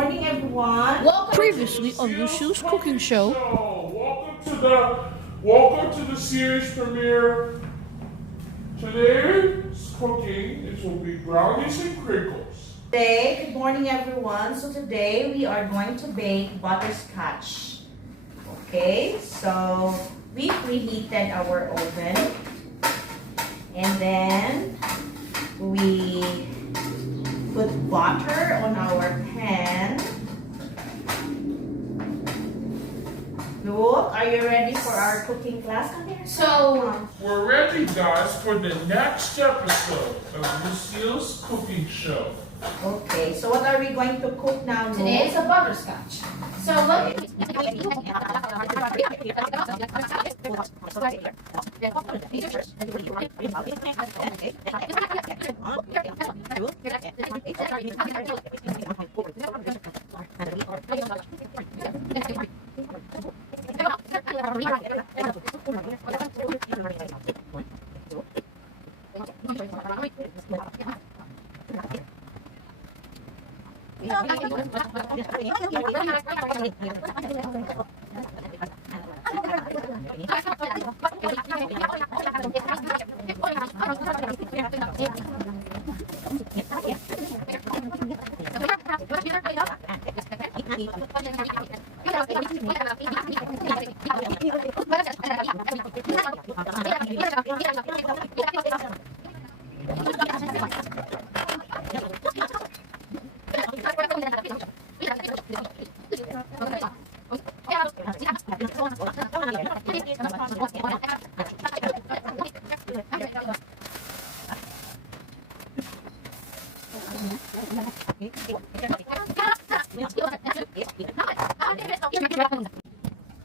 morning, everyone. Previously on Lucille's cooking show. Welcome to the series premiere. Today's cooking will be brownies and crinkles. Good morning, everyone. So today we are going to bake butterscotch. Okay, so we preheated our oven, and then we put butter on our pan. Look, are you ready for our cooking class? Come here. So, We're ready, guys, for the next episode of Lucille's cooking show. Okay, so what are we going to cook now? today is a butterscotch. So what?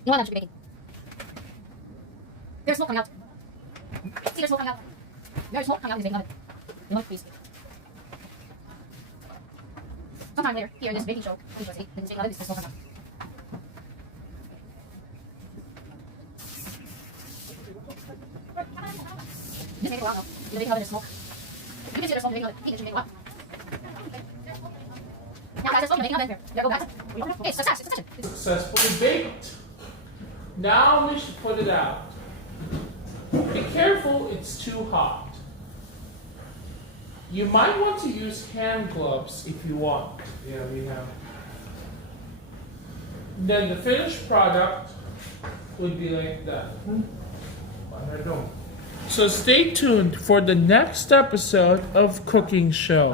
You want them to be baking. There's smoke coming out. See, there's smoke coming out. There's smoke coming out in the baking oven. You want to freeze. Sometime later, here in this baking show, in this baking oven, there's smoke coming out. This takes a while though. In the baking oven, there's smoke. You can see there's smoke in the baking oven. You can make a while. Now guys, there's smoke in the baking oven here. There, go guys. Okay, success. Successfully baked. Now we should put it out. Be careful, it's too hot. You might want to use hand gloves if you want. Yeah, we have. Then the finished product would be like that. So stay tuned for the next episode of Cooking Show.